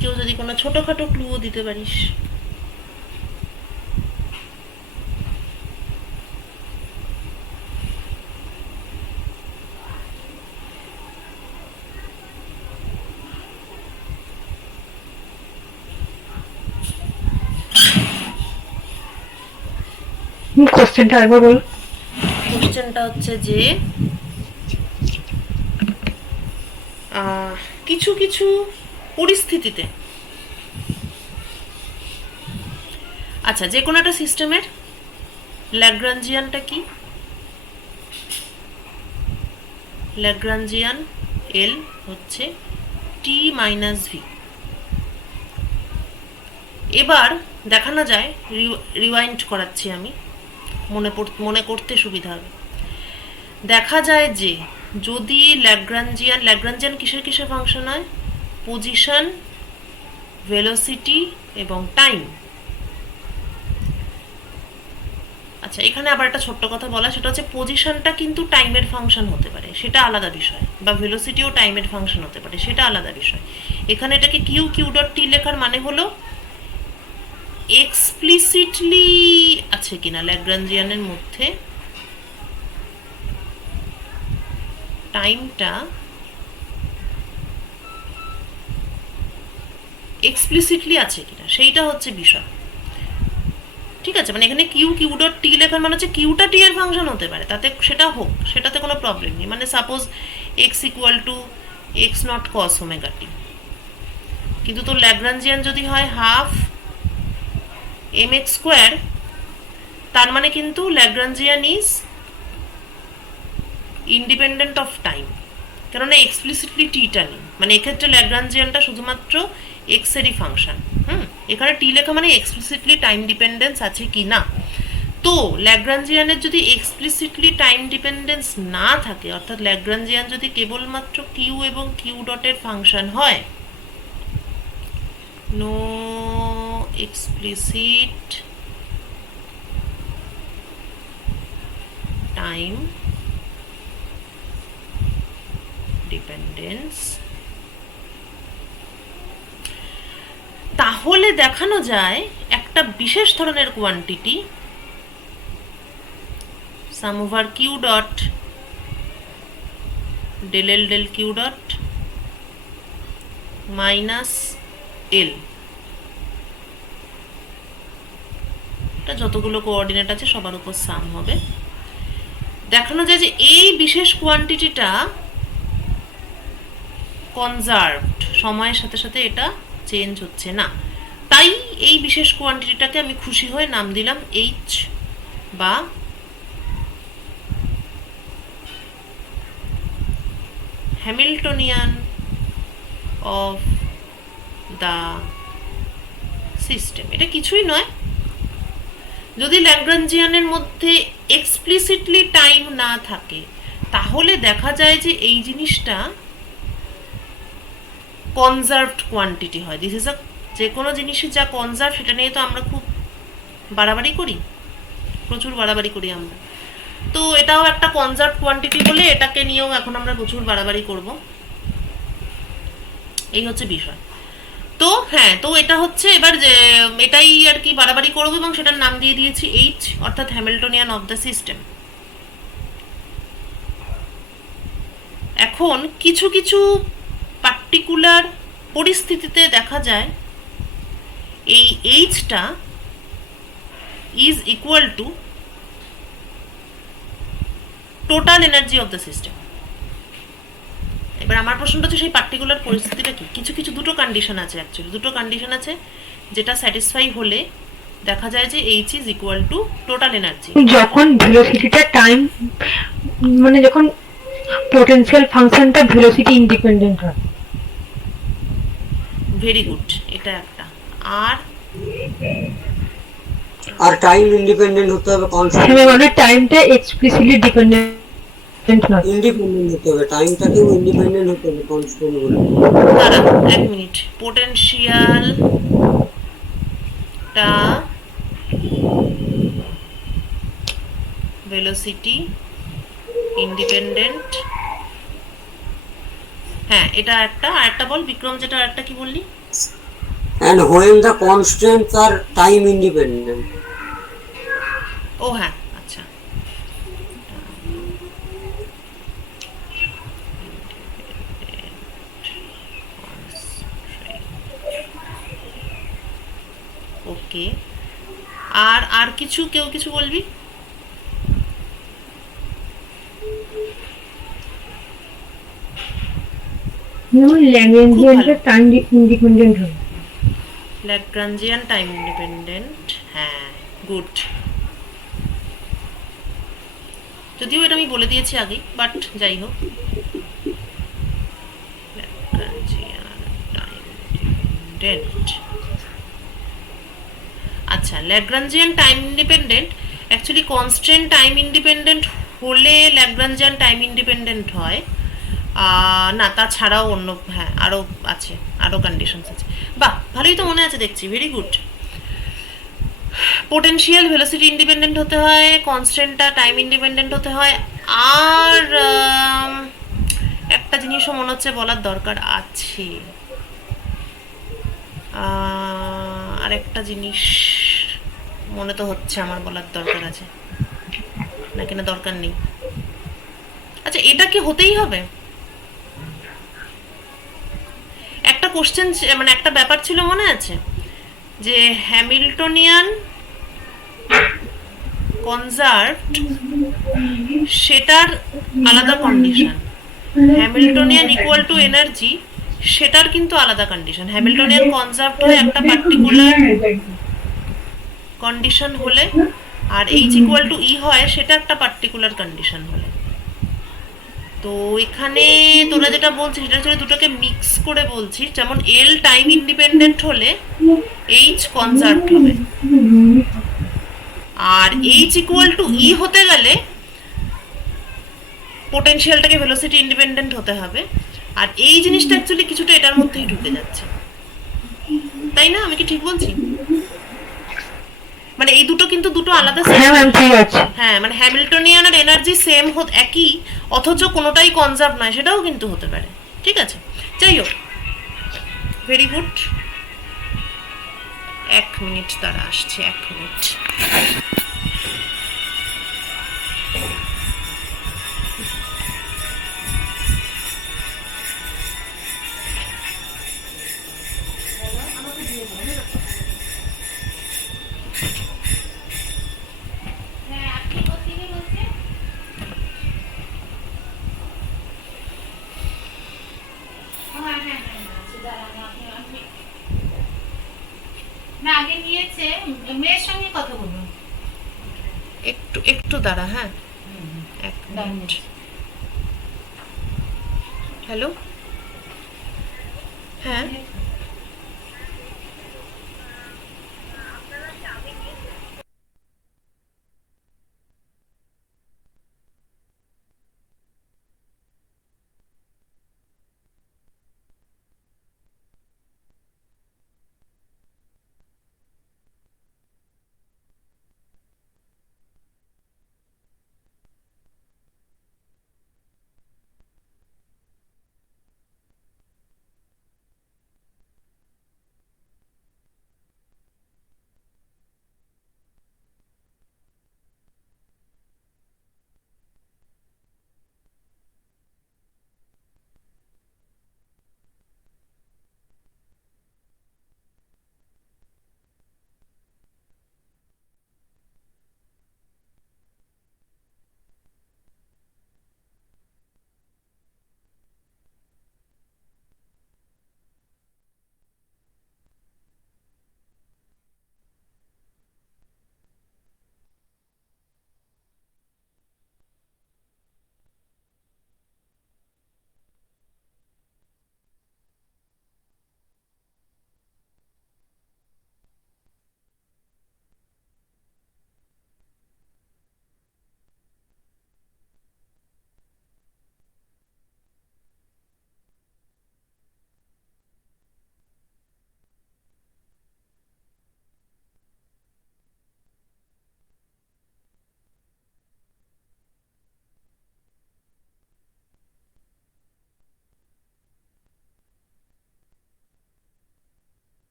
কেউ যদি কোনো ছোটখাটো ক্লুও দিতে পারিস। কোশ্চেনটা একবার বল। কোশ্চেনটা হচ্ছে যে কিছু কিছু পরিস্থিতিতে, আচ্ছা যে কোনো একটা সিস্টেমের ল্যাগ্রাঞ্জিয়ানটা কি? ল্যাগ্রাঞ্জিয়ান এল হচ্ছে টি মাইনাস ভি। এবার দেখানো যায়, রিওয়াইন্ড করাচ্ছি আমি, মনে করতে সুবিধা হবে। দেখা যায় যে যদি ল্যাগ্রাঞ্জিয়ান কিসের কিসের ফাংশন হয়? পজিশন, ভেলোসিটি এবং টাইম। আচ্ছা, এখানে আবার একটা ছোট্ট কথা বলা, সেটা হচ্ছে পজিশনটা কিন্তু টাইমের ফাংশন হতে পারে, সেটা আলাদা বিষয়, বা ভেলোসিটিও টাইমের ফাংশন হতে পারে, সেটা আলাদা বিষয়। এখানে এটাকে কিউ কিউ ডট টি লেখার মানে হলো এক্সপ্লিসিটলি আছে কিনা ল্যাগ্রাঞ্জিয়ানের মধ্যে টাইমটা এক্সপ্লিসিটলি আছে কিনা, সেইটা হচ্ছে বিষয়। ঠিক আছে, মানে এখানে কিউ কিউ ডট টি লেখার মানে হচ্ছে কিউটা টি এর ফাংশন হতে পারে, তাতে সেটা হোক, সেটাতে কোনো প্রবলেম নেই। মানে suppose x equal to x not cos omega t, কিন্তু তোর ল্যাগ্রাঞ্জিয়ান যদি হয় হাফ এম এক্স স্কোয়ার, তার মানে কিন্তু Lagrangian is independent of time, কেননা এক্সপ্লিসিটলি টিটা নেই। মানে এক্ষেত্রে ল্যাগ্রাঞ্জিয়ানটা শুধুমাত্র এক্স এরই ফাংশন। এখানে টি লেখা মানে এক্সপ্লিসিটলি টাইম ডিপেন্ডেন্স আছে কি না। তো ল্যাগ্রাঞ্জিয়ানের যদি এক্সপ্লিসিটলি টাইম ডিপেন্ডেন্স না থাকে, অর্থাৎ ল্যাগ্রাঞ্জিয়ান যদি কেবলমাত্র কিউ এবং কিউ ডটের ফাংশন হয়, নো এক্সপ্লিসিট টাইম ডিপেন্ডেন্স, তাহলে দেখানো যায় একটা বিশেষ ধরনের quantity sum over q dot del l del q dot minus l, এটা যতগুলো কোঅর্ডিনেট আছে সবার উপর সাম হবে। দেখানো যায় যে এই বিশেষ কোয়ান্টিটিটা কনজার্ভড, সময়ের সাথে সাথে এটা চেঞ্জ হচ্ছে না, তাই এই বিশেষ কোয়ান্টিটিটাকে আমি খুশি হয়ে নাম দিলাম এইচ বা হ্যামিল্টনিয়ান অফ দ্য সিস্টেম। এটা কিছুই নয়, যদি ল্যাগ্রাঞ্জিয়ানের মধ্যে এক্সপ্লিসিটলি টাইম না থাকে তাহলে দেখা যায় যে এই জিনিসটা কনজার্ভড কোয়ান্টিটি হয়। দিস ইজ আ, যে কোনো জিনিসের যা কনজার্ভ সেটা নিয়ে তো আমরা খুব বাড়াবাড়ি করি, প্রচুর বাড়াবাড়ি করি আমরা, তো এটাও একটা কনজার্ভ কোয়ান্টিটি বলে এটাকে নিয়েও এখন আমরা প্রচুর বাড়াবাড়ি করব, এই হচ্ছে বিষয়। তো হ্যাঁ, তো এটা হচ্ছে এবার যে এটাই আর কি বাড়াবাড়ি করবো এবং সেটার নাম দিয়ে দিয়েছি এইচ, অর্থাৎ হ্যামিল্টনিয়ান অফ দ্য সিস্টেম। এখন কিছু কিছু পার্টিকুলার পরিস্থিতিতে দেখা যায় এই এইচটা is equal to total energy of the system. এবার আমার প্রশ্নটা হচ্ছে সেই পার্টিকুলার পরিস্থিতিটা কি? কিছু কিছু দুটো কন্ডিশন আছে, অ্যাকচুয়ালি দুটো কন্ডিশন আছে যেটা স্যাটিসফাই হলে দেখা যায় যে H is equal to total energy. যখন ভেলোসিটিটা টাইম, মানে যখন পোটেনশিয়াল ফাংশনটা ভেলোসিটি ইন্ডিপেন্ডেন্ট হয়। ভেরি গুড, এটা একটা। আর টাইম ইন্ডিপেন্ডেন্ট হতে হবে, কনস্ট্যান্ট হ্যাঁ, মানে টাইমটা এক্সপ্লিসিটলি ডিপেন্ডেন্ট নয়, ইন্ডিপেন্ডেন্ট হতে হবে, টাইমটাকেও ইন্ডিপেন্ডেন্ট হতে হবে কনস্ট্যান্ট বলে। দাঁড়া এক মিনিট, পোটেনশিয়ালটা ভেলোসিটি ইন্ডিপেন্ডেন্ট, হ্যাঁ এটা একটা। আর একটা বল বিক্রম, যেটা একটা কি বললি? And when the constants are time independent. ও হ্যাঁ, আচ্ছা। ওকে, আর আর কিছু, কেউ কিছু বলবি? যেমন ল্যাগ্রাঞ্জিয়ানটা টাইম ইন্ডিপেন্ডেন্ট হয়। ল্যাগ্রাঞ্জিয়ান টাইম ইন্ডিপেন্ডেন্ট, হ্যাঁ গুড। যদিও এটা আমি বলে দিয়েছি আগেই, বাট যাই হোক, ল্যাগ্রাঞ্জিয়ান টাইম ইন্ডিপেন্ডেন্ট। আচ্ছা, Lagrangian time independent actually constant time independent হলে ল্যাগ্রাঞ্জিয়ান টাইম ইন্ডিপেন্ডেন্ট হয়, না তাছাড়াও অন্য, হ্যাঁ আরও আছে, আরও কন্ডিশনস আছে। বাহ, ভালোই তো মনে আছে দেখছি, very good. Potential velocity independent হতে হয়, কনস্ট্যান্টটা টাইম ইন্ডিপেন্ডেন্ট হতে হয়, আর একটা জিনিসও মনে হচ্ছে বলার দরকার আছে, আর একটা জিনিস মনে তো হচ্ছে আমার বলার দরকার আছে, নাকি না দরকার নেই? আচ্ছা, এটা কি হতেই হবে? একটা কোশ্চেন, মানে একটা ব্যাপার ছিল মনে আছে যে হ্যামিল্টনিয়ান কনজার্ভড, সেটার আলাদা condition, Hamiltonian equal to energy সেটার কিন্তু আলাদা কন্ডিশন। হ্যামিল্টনিয়ান কনজার্ভড হয় একটা পার্টিকুলার কন্ডিশন হলে, আর এইচ ইকুয়াল টু ই হয় সেটা একটা পার্টিকুলার কন্ডিশন হলে। তো এখানে তোরা যেটা বলছিস সেটা হচ্ছে দুটোকে মিক্স করে বলছিস, যেমন এল টাইম ইন্ডিপেন্ডেন্ট হলে এইচ কনজার্ভড হবে, আর এইচ ইকুয়াল টু ই হতে গেলে পোটেনশিয়ালটাকে ভেলোসিটি ইন্ডিপেন্ডেন্ট হতে হবে। আর এই জিনিসটা অ্যাকচুয়ালি কিছুটা এটার মধ্যেই ঢুকে যাচ্ছে, তাই না? আমি কি ঠিক বলছি? মানে এই দুটো কিন্তু দুটো আলাদা, হ্যাঁ, মানে হ্যামিল্টনিয়ান আর এনার্জি সেম একই, অথচ কোনোটাই কনজার্ভ নয়, সেটাও কিন্তু হতে পারে। ঠিক আছে, যাই হোক, ভেরি গুড। 1 মিনিট তারা আসছে, 1 মিনিট। না আগে নিয়েছে, মেয়ের সঙ্গে কথা বলুন। একটু একটু দাঁড়া, হ্যাঁ, এক মিনিট। হ্যালো, হ্যাঁ,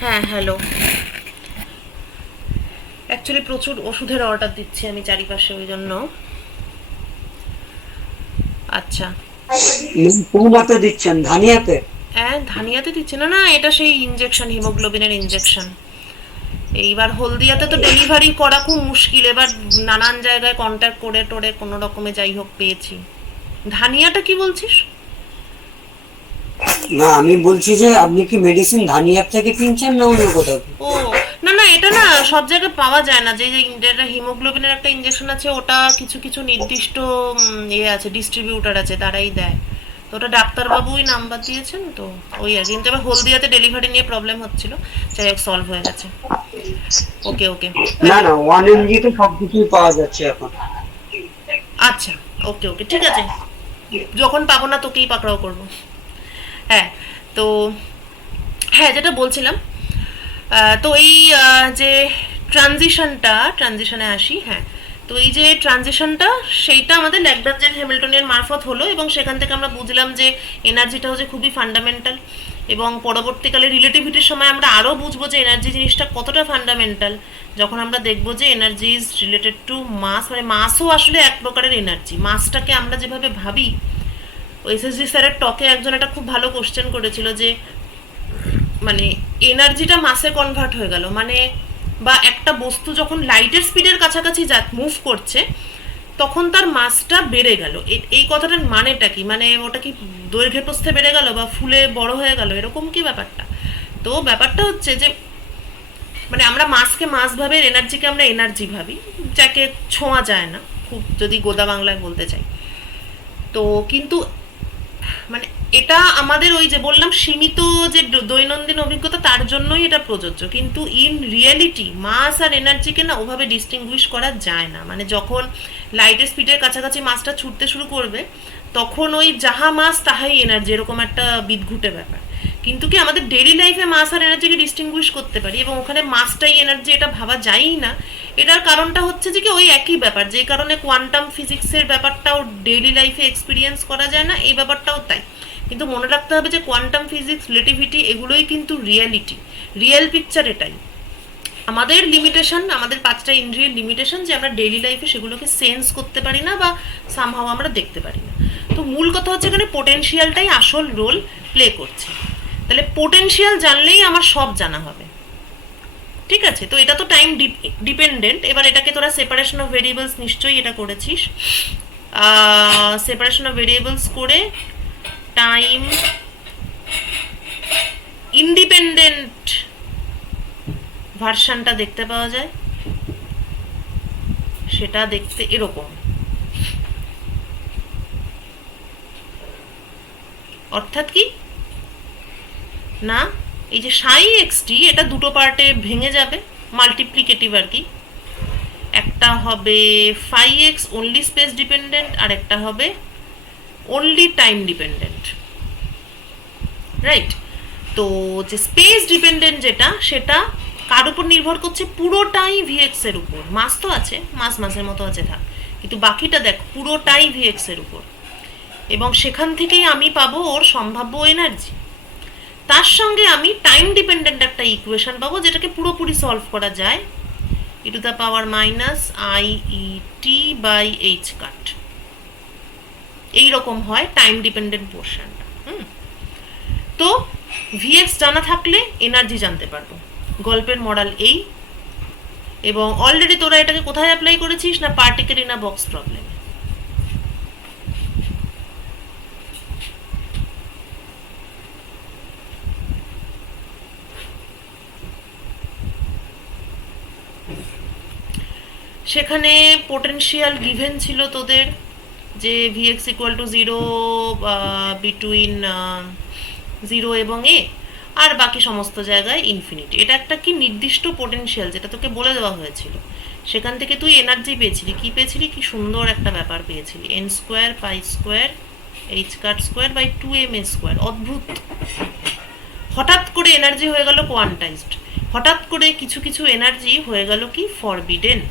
হ্যাঁ, হ্যালো। অ্যাকচুয়ালি প্রচুর ওষুধের অর্ডার দিচ্ছি আমি চারিপাশে, ওই জন্য। আচ্ছা, কোন হাতে দিচ্ছেন, ধানিয়াতে? হ্যাঁ, ধানিয়াতে দিচ্ছি না, না, এটা সেই ইনজেকশন, হিমোগ্লোবিনের ইনজেকশন। এইবার হলদিয়াতে তো ডেলিভারি করা খুব মুশকিল, এবার নানান জায়গায় কন্ট্যাক্ট করে টোরে কোনো রকমে যাই হোক পেয়েছি। ধানিয়াটা কি বলছিস? না, আমি বলছি যে আপনি কি মেডিসিন ধানিয়ার থেকে কিনছেন না অন্য কোথাও? ও, না না, এটা না সব জায়গায় পাওয়া যায় না। যে যে যেটা হিমোগ্লোবিনের একটা ইনজেকশন আছে, ওটা কিছু কিছু নির্দিষ্ট ইয়ে আছে, ডিস্ট্রিবিউটার আছে, তারাই দেয়। তো ওটা ডাক্তারবাবুই নাম্বার দিয়েছেন, তো ওই আর কি। কিন্তু এবার হলদিয়াতে ডেলিভারি নিয়ে প্রবলেম হচ্ছিল, যাই হোক সলভ হয়ে গেছে। ওকে ওকে, না না, 1 mg তে সবকিছুই পাওয়া যাচ্ছে এখন। আচ্ছা, ওকে ওকে, ঠিক আছে। যখন পাবো না তোকেই পাকড়াও করবো। হ্যাঁ, তো হ্যাঁ, যেটা বলছিলাম, তো এই যে ট্রানজিশনে আসি। হ্যাঁ, তো এই যে ট্রানজিশনটা, সেইটা আমাদের ল্যাগরাঞ্জেন হ্যামিল্টনের মারফত হলো, এবং সেখান থেকে আমরা বুঝলাম যে এনার্জিটা হচ্ছে খুবই ফান্ডামেন্টাল, এবং পরবর্তীকালে রিলেটিভিটির সময় আমরা আরও বুঝবো যে এনার্জি জিনিসটা কতটা ফান্ডামেন্টাল, যখন আমরা দেখবো যে এনার্জি ইজ রিলেটেড টু মাস। মানে মাসও আসলে এক প্রকারের এনার্জি। মাসটাকে আমরা যেভাবে ভাবি, এসএসজি স্যারের টকে একজন একটা খুব ভালো কোশ্চেন করেছিল যে মানে এনার্জিটা মাসে কনভার্ট হয়ে গেল, মানে বা একটা বস্তু যখন লাইটের স্পিডের কাছাকাছি মুভ করছে, তখন তার মাসটা বেড়ে গেল। এই কথাটার মানেটা কি? মানে ওটা কি দৈর্ঘ্যে প্রস্থে বেড়ে গেল বা ফুলে বড় হয়ে গেল, এরকম কি ব্যাপারটা? তো ব্যাপারটা হচ্ছে যে মানে আমরা মাসকে মাস ভাবে, এনার্জিকে আমরা এনার্জি ভাবি, যাকে ছোঁয়া যায় না খুব, যদি গোদা বাংলায় বলতে চাই। তো কিন্তু মানে এটা আমাদের ওই যে বললাম সীমিত যে দৈনন্দিন অভিজ্ঞতা, তার জন্যই এটা প্রযোজ্য। কিন্তু ইন রিয়েলিটি মাস আর এনার্জিকে না ওভাবে ডিস্টিংগুইশ করা যায় না। মানে যখন লাইটের স্পিডের কাছাকাছি মাসটা ছুটতে শুরু করবে, তখন ওই যাহা মাস তাহাই এনার্জি, এরকম একটা বিদঘুটে ব্যাপার। কিন্তু কি আমাদের ডেইলি লাইফে মাস আর এনার্জিকে ডিস্টিংগুইশ করতে পারি, এবং ওখানে মাসটাই এনার্জি এটা ভাবা যায়ই না। এটার কারণটা হচ্ছে যে কি ওই একই ব্যাপার, যে কারণে কোয়ান্টাম ফিজিক্সের ব্যাপারটাও ডেইলি লাইফে এক্সপিরিয়েন্স করা যায় না, এই ব্যাপারটাও তাই। কিন্তু মনে রাখতে হবে যে কোয়ান্টাম ফিজিক্স, রিলেটিভিটি, এগুলোই কিন্তু রিয়ালিটি, রিয়েল পিকচার এটাই। আমাদের লিমিটেশন, আমাদের 5টা ইন্দ্রিয়ের লিমিটেশন, যে আমরা ডেইলি লাইফে সেগুলোকে সেন্স করতে পারি না বা সামহাও আমরা দেখতে পারি না। তো মূল কথা হচ্ছে এখানে পোটেনশিয়ালটাই আসল রোল প্লে করছে। তাহলে পোটেনশিয়াল জানলেই আমার সব জানা হবে, ঠিক আছে? তো এটা তো টাইম ডিপেন্ডেন্ট। এবার এটাকে তোরা সেপারেশন অফ ভেরিয়েবলস নিশ্চয়ই এটা করেছিস। সেপারেশন অফ ভেরিয়েবলস করে টাইম ইন্ডিপেন্ডেন্ট ভার্সনটা দেখতে পাওয়া যায়। সেটা দেখতে এরকম, অর্থাৎ কি না, এই যে সাই এক্সটি, এটা দুটো পার্টে ভেঙে যাবে, মাল্টিপ্লিকেটিভ আর কি। একটা হবে phi x only space dependent, আর একটা হবে অনলি টাইম ডিপেন্ডেন্ট, রাইট? তো যে স্পেস ডিপেন্ডেন্ট যেটা, সেটা কার উপর নির্ভর করছে? পুরোটাই ভিএক্স এর উপর। মাস তো আছে, মাস মাসের মতো আছে থাক, কিন্তু বাকিটা দেখ পুরোটাই ভিএক্স এর উপর, এবং সেখান থেকেই আমি পাবো ওর সম্ভাব্য এনার্জি। তার সঙ্গে আমি টাইম ডিপেন্ডেন্ট একটা ইকুয়েশন পাবো, যেটাকে পুরোপুরি সলভ করা যায়, e to the power minus i e t by h cut. এইরকম হয় টাইম ডিপেন্ডেন্ট পোর্শনটা। তো ভিএক্স জানা থাকলে এনার্জি জানতে পারবো। গল্পের মডেল এই, এবং অলরেডি তোরা এটাকে কোথায় অ্যাপ্লাই করেছিস না, particle in a box problem. সেখানে পোটেনশিয়াল গিভেন ছিল তোদের, যে ভিএক্স ইকুয়াল টু 0 বিটুইন 0 এবং এ, আর বাকি সমস্ত জায়গায় ইনফিনিটি। এটা একটা কি নির্দিষ্ট পোটেনশিয়াল, যেটা তোকে বলে দেওয়া হয়েছিল। সেখান থেকে তুই এনার্জি পেয়েছিলি, কি পেয়েছিলি? কি সুন্দর একটা ব্যাপার পেয়েছিলি, n square pi square h cut square by 2m a square. অদ্ভুত, হঠাৎ করে এনার্জি হয়ে গেল কোয়ান্টাইজড, হঠাৎ করে কিছু কিছু এনার্জি হয়ে গেল কি ফরবিডেন।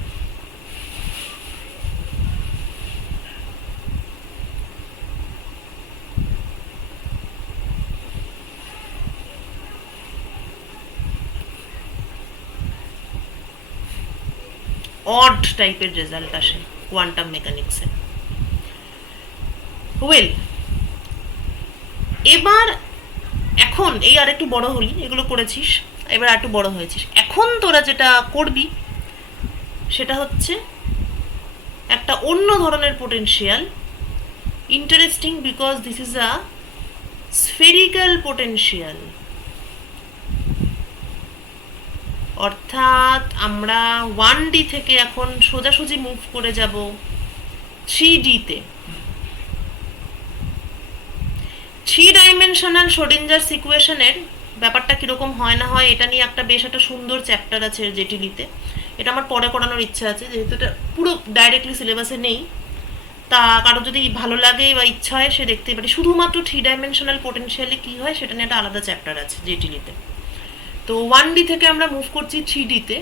অড টাইপের রেজাল্ট আসে কোয়ান্টাম মেকানিক্সে। ওয়েল, এবার এখন এই আর একটু বড় হলি, এগুলো করেছিস, এবার আর একটু বড় হয়েছিস, এখন তোরা যেটা করবি সেটা হচ্ছে একটা অন্য ধরনের potential. Interesting, because this is a spherical potential. অর্থাৎ আমরা 1D থেকে এখন সোজাসুজি মুভ করে যাব 3Dতে। 3 ডাইমেনশনাল শোডিঞ্জার্স ইকুয়েশনের ব্যাপারটা কিরকম হয় না হয়, এটা নিয়ে একটা বেশ একটা সুন্দর চ্যাপ্টার আছে জেটিলিতে। এটা আমার পরে করানোর ইচ্ছা আছে, যেহেতু এটা পুরো ডাইরেক্টলি সিলেবাসে নেই। তা কারো যদি ভালো লাগে বা ইচ্ছা হয় সে দেখতেই পারে। শুধুমাত্র 3 ডাইমেনশনাল পোটেনশিয়ালে কী হয় সেটা নিয়ে একটা আলাদা চ্যাপ্টার আছে জেটিলিতে। তো 1D থেকে আমরা মুভ করছি 3Dতে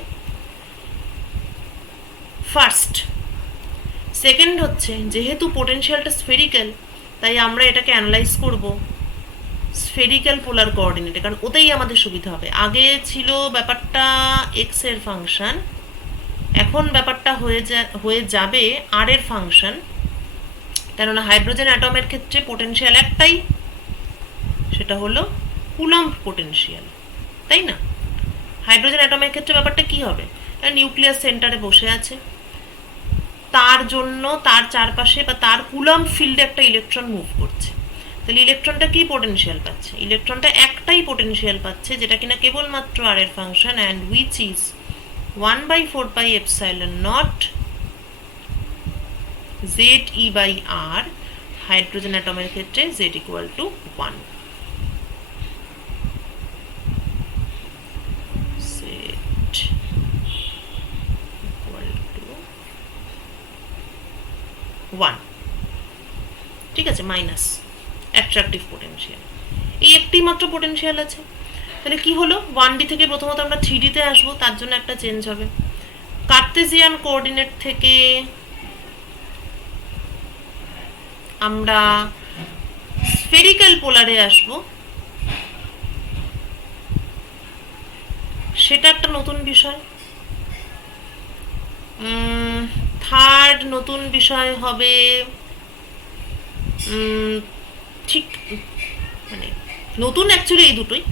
ফার্স্ট। সেকেন্ড হচ্ছে, যেহেতু পোটেনশিয়ালটা স্ফেরিক্যাল, তাই আমরা এটাকে অ্যানালাইজ করব স্ফেরিক্যাল পোলার কোঅর্ডিনেটে, কারণ ওতেই আমাদের সুবিধা হবে। আগে ছিল ব্যাপারটা এক্স এর ফাংশন, এখন ব্যাপারটা হয়ে যাবে আর এর ফাংশন। কেননা হাইড্রোজেন অ্যাটমের ক্ষেত্রে পোটেনশিয়াল একটাই, সেটা হলো কুলম্ব পোটেনশিয়াল, তাই না? হাইড্রোজেন অ্যাটমের ক্ষেত্রে ব্যাপারটা কি হবে? নিউক্লিয়াস সেন্টারে বসে আছে, তার জন্য তার চারপাশে বা তার কুলম্ব ফিল্ডে একটা ইলেকট্রন মুভ করছে। তাহলে ইলেকট্রনটা কি পোটেনশিয়াল পাচ্ছে? ইলেকট্রনটা একটাই পোটেনশিয়াল পাচ্ছে, যেটা কিনা কেবলমাত্র আর এর function, and which is 1/4πε0 ZE/R, hydrogen অ্যাটমের ক্ষেত্রে Z equal to 1। Z equal to 1, ঠিক আছে, মাইনাস অ্যাট্রাকটিভ পোটেনশিয়াল। এই একটি মাত্র পোটেনশিয়াল আছে। তাহলে কি হলো, 1D থেকে প্রথমত আমরা 3D তে আসবো, তার জন্য একটা চেঞ্জ হবে। কার্তেসিয়ান কোঅর্ডিনেট থেকে আমরা স্ফেরিক্যাল পোলারে আসব, সেটা একটা নতুন বিষয়। থার্ড নতুন বিষয় হবে ঠিক মানে নতুন অ্যাকচুয়ালি এই দুটোই।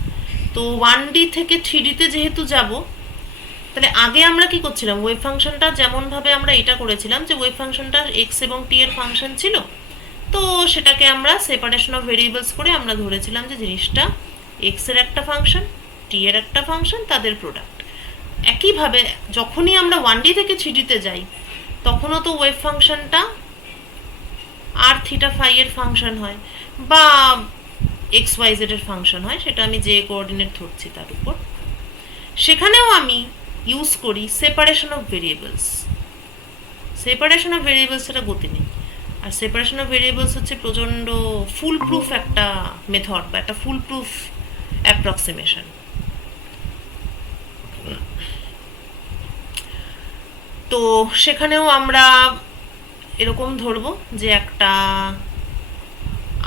তো 1D থেকে 3D তে যেহেতু যাব, তাহলে আগে আমরা কি করছিলাম, ওয়েভ ফাংশনটা যেমনভাবে আমরা এটা করেছিলাম যে ওয়েভ ফাংশনটা এক্স এবং টি এর ফাংশন ছিল, তো সেটাকে আমরা সেপারেশন অফ ভেরিয়েবলস করে আমরা ধরেছিলাম যে জিনিসটা এক্স এর একটা ফাংশন, টি এর একটা ফাংশন, তাদের প্রোডাক্ট। একইভাবে যখনই আমরা 1D থেকে 3D তে যাই, তখনও তো ওয়েভ ফাংশনটা আর থিটা ফাই এর ফাংশন হয়, বা এক্স ওয়াই জেড এর ফাংশন হয়, সেটা আমি যে কোঅর্ডিনেট ধরছি তার উপর। সেখানেও আমি ইউজ করি separation of variables. Separation of variables সেটা গতি নেই, আর সেপারেশন অফ ভেরিয়েবলস হচ্ছে প্রচণ্ড ফুল প্রুফ একটা মেথড বা একটা ফুল প্রুফ অ্যাপ্রক্সিমেশন। তো সেখানেও আমরা এরকম ধরবো যে একটা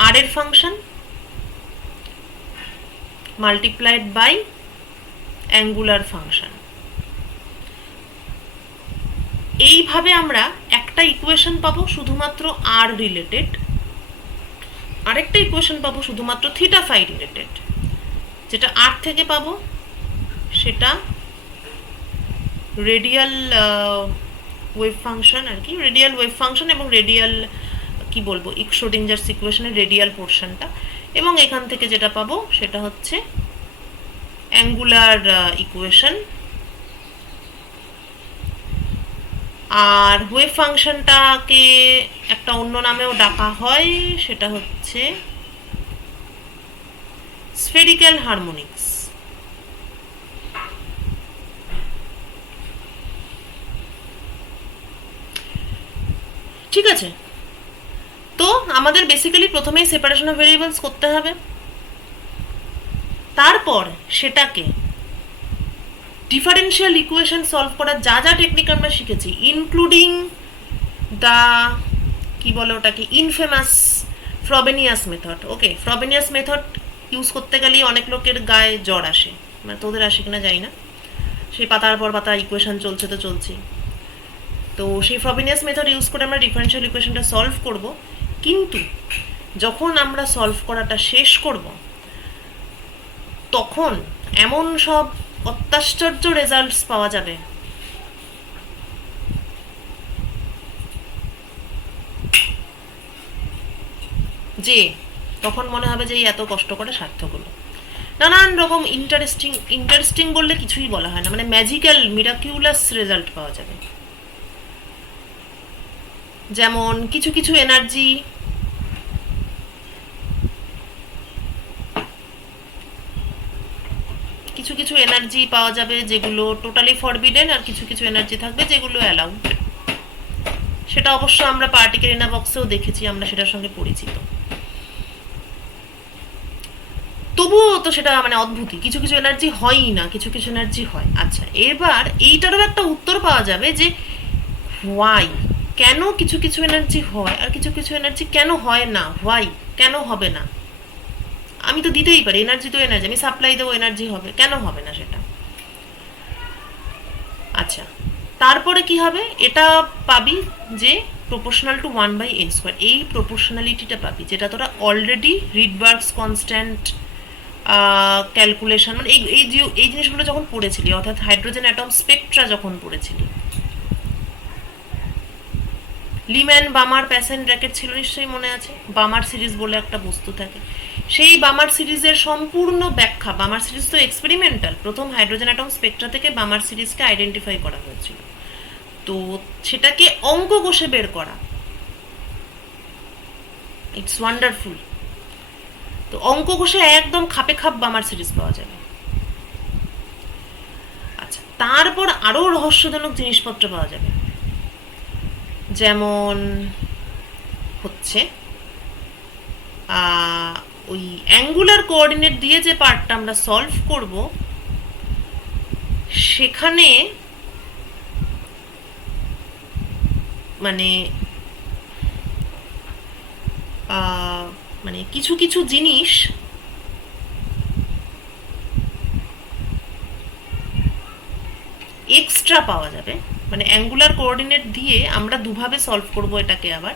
আর এর function multiplied by angular function. এইভাবে আমরা একটা ইকুয়েশন পাবো শুধুমাত্র আর রিলেটেড, আরেকটা ইকুয়েশন পাবো শুধুমাত্র থিটা ফাই রিলেটেড। যেটা আর থেকে পাবো সেটা রেডিয়াল ওয়েভ ফাংশন আর কি, রেডিয়াল ওয়েভ ফাংশন এবং রেডিয়াল কি বলবো শ্রোডিঞ্জারস ইকুয়েশনের রেডিয়াল পোর্শনটা। এবং এখান থেকে যেটা পাবো সেটা হচ্ছে অ্যাঙ্গুলার ইকুয়েশন। আর ওয়েভ ফাংশনটাকে একটা অন্য নামেও ডাকা হয়, সেটা হচ্ছে স্ফেরিক্যাল হারমোনিক্স। ঠিক আছে, তো আমাদের বেসিক্যালি প্রথমেই সেপারেশন অফ ভেরিয়েবলস করতে হবে, তারপর সেটাকে ডিফারেনশিয়াল ইকুয়েশন সলভ করার যা যা টেকনিক আমরা শিখেছি, ইনক্লুডিং দ্য কি বলে ওটাকে ইনফেমাস ফ্রবেনিয়াস মেথড। ওকে, ফ্রবেনিয়াস মেথড ইউজ করতে গেলেই অনেক লোকের গায়ে জ্বর আসে, মানে তোদের আসে কিনা জানি না, সেই পাতার পর পাতা ইকুয়েশন চলছে তো চলছেই। তো সেই ফ্রবেনিয়াস মেথড ইউজ করে আমরা ডিফারেনশিয়াল ইকুয়েশনটা সলভ করব, কিন্তু যখন আমরা সলভ করাটা শেষ করব তখন এমন সব অত্যাশ্চর্য রেজাল্টস পাওয়া যাবে যে তখন মনে হবে যে এই এত কষ্ট করে সার্থক হলো। নানান রকম ইন্টারেস্টিং বললে কিছুই বলা হয় না, মানে ম্যাজিক্যাল মিরাকিউলাস রেজাল্ট পাওয়া যাবে। যেমন কিছু কিছু এনার্জি পাওয়া যাবে যেগুলো টোটালি ফরবিডেন, আর কিছু কিছু এনার্জি থাকবে যেগুলো অ্যালাউড। সেটা অবশ্য আমরা পার্টিকেল ইন আ বক্সেও দেখেছি, আমরা সেটার সঙ্গে পরিচিত। তবুও তো সেটা মানে অদ্ভুতই, কিছু কিছু এনার্জি হয়ই না, কিছু কিছু এনার্জি হয়। আচ্ছা, এবার এইটারও একটা উত্তর পাওয়া যাবে যে হোয়াই, কেন কিছু কিছু এনার্জি হয় আর কিছু কিছু এনার্জি কেন হয় না, হোয়াই কেন হবে না। আমি তো দিতেই পারি, এনার্জি তো এনার্জি, আমি সাপ্লাই দেবো, এনার্জি হবে, কেন হবে না সেটা। আচ্ছা, তারপরে কি হবে, এটা পাবি যে প্রপোর্শনাল টু 1/n², এই প্রপোর্শনালিটিটা পাবি, যেটা তোরা অলরেডি রিডবার্গস কনস্ট্যান্ট ক্যালকুলেশন, মানে এই জিনিসগুলো যখন পড়েছিলি, অর্থাৎ হাইড্রোজেন অ্যাটম স্পেকট্রা যখন পড়েছিলি, লিম্যান বামার প্যাসেন্ট র্যাকেট ছিল নিশ্চয়ই মনে আছে, বামার সিরিজ বলে একটা বস্তু থাকে, সেই বামার সিরিজের সম্পূর্ণ ব্যাখ্যা, বামার সিরিজ তো এক্সপেরিমেন্টাল, প্রথম হাইড্রোজেন অ্যাটম স্পেকট্রা থেকে বামার সিরিজকে আইডেন্টিফাই করা হয়েছিল, তো সেটাকে অঙ্ক কষে বের করা, ইটস ওয়ান্ডারফুল। তো অঙ্ক কষে একদম খাপে খাপ বামার সিরিজ পাওয়া যাবে। আচ্ছা, তারপর আরো রহস্যজনক জিনিসপত্র পাওয়া যাবে, যেমন হচ্ছে ওই অ্যাঙ্গুলার কোঅর্ডিনেট দিয়ে যে পার্টটা আমরা সলভ করব, সেখানে মানে মানে কিছু কিছু জিনিস এক্সট্রা পাওয়া যাবে, মানে অ্যাঙ্গুলার কোঅর্ডিনেট দিয়ে আমরা দুভাবে সলভ করব এটাকে আবার,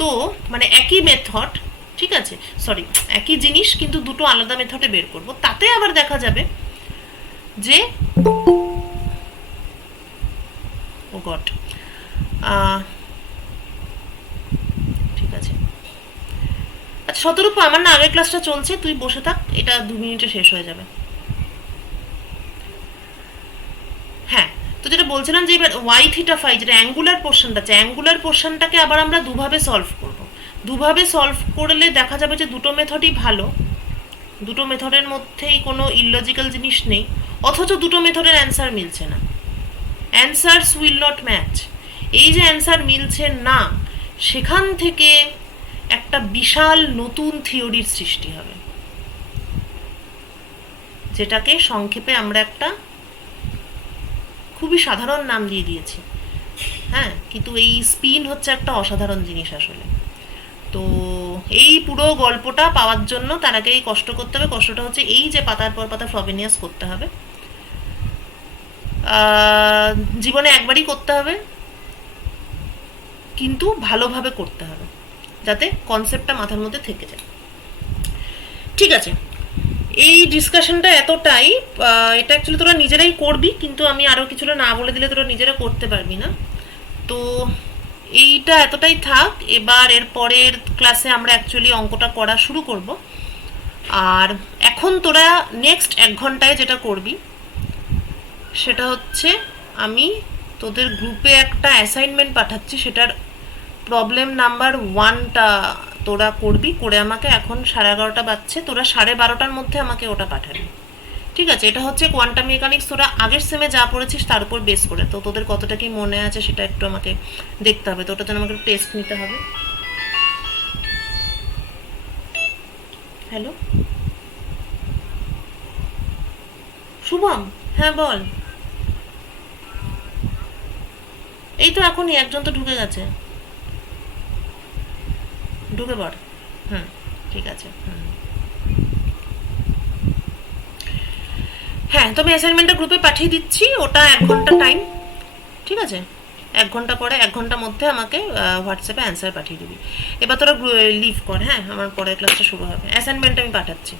তো মানে একই মেথড, ঠিক আছে, সরি একই জিনিস কিন্তু দুটো আলাদা মেথডে বের করব, তাতে আবার দেখা যাবে যে ও গড, ঠিক আছে। আচ্ছা শতরূপ, আমার না আগের ক্লাসটা চলছে, তুই বসে থাক, এটা 2 মিনিটে শেষ হয়ে যাবে। হ্যাঁ, তো যেটা বলছিলাম যে এবার ওয়াই থিটা ফাই যেটা অ্যাঙ্গুলার পোর্শনটা আছে, অ্যাঙ্গুলার পোর্শনটাকে আবার আমরা দুভাবে সলভ করব, দুভাবে সলভ করলে দেখা যাবে যে দুটো মেথডই ভালো, দুটো মেথডের মধ্যেই কোনো ইললজিক্যাল জিনিস নেই, অথচ দুটো মেথডের অ্যান্সার মিলছে না, অ্যান্সারস উইল নট ম্যাচ। এই যে অ্যান্সার মিলছে না, সেখান থেকে একটা বিশাল নতুন থিওরির সৃষ্টি হবে, যেটাকে সংক্ষেপে আমরা একটা খুবই সাধারণ নাম দিয়ে দিয়েছি, হ্যাঁ, কিন্তু এই স্পিন হচ্ছে একটা অসাধারণ জিনিস আসলে। তো এই পুরো গল্পটা পাওয়ার জন্য তার আগে এই কষ্ট করতে হবে, কষ্টটা হচ্ছে এই যে পাতার পর পাতা ফ্রবেনিয়াস করতে হবে, জীবনে একবারই করতে হবে, কিন্তু ভালোভাবে করতে হবে যাতে কনসেপ্টটা মাথার মধ্যে থেকে যায়। ঠিক আছে, এই ডিসকাশনটা এতটাই, এটা অ্যাকচুয়ালি তোরা নিজেরাই করবি, কিন্তু আমি আরও কিছুটা না বলে দিলে তোরা নিজেরা করতে পারবি না, তো এইটা এতটাই থাক। এবার এর পরের ক্লাসে আমরা অ্যাকচুয়ালি অঙ্কটা করা শুরু করব, আর এখন তোরা নেক্সট 1 ঘন্টায় যেটা করবি সেটা হচ্ছে আমি তোদের গ্রুপে একটা অ্যাসাইনমেন্ট পাঠাচ্ছি, সেটার প্রবলেম নাম্বার 1টা তোরা করবি, করে আমাকে, এখন 11:30 বাজছে, তোরা 12:30টার মধ্যে আমাকে ওটা পাঠাবি, ঠিক আছে? এটা হচ্ছে কোয়ান্টাম মেকানিক্স, তোরা আগের সেমে যা পড়েছিস তার উপর বেস করে, তো তোদের কতটা কি মনে আছে সেটা একটু আমাকে দেখতে হবে, তো ওটার জন্য আমাকে টেস্ট নিতে হবে। হ্যালো শুভম, হ্যাঁ বল। এই তো এখনই একজন তো ঢুকে গেছে, ঢুকে পড়। ঠিক আছে। হ্যাঁ, তো আমি অ্যাসাইনমেন্টটা গ্রুপে পাঠিয়ে দিচ্ছি, ওটা 1 ঘন্টা টাইম, ঠিক আছে? 1 ঘন্টা পরে, 1 ঘন্টার মধ্যে আমাকে হোয়াটসঅ্যাপে অ্যান্সার পাঠিয়ে দিবি। এবার তোরা লিভ কর, হ্যাঁ, আমার পরের ক্লাসটা শুরু হবে, অ্যাসাইনমেন্ট আমি পাঠাচ্ছি।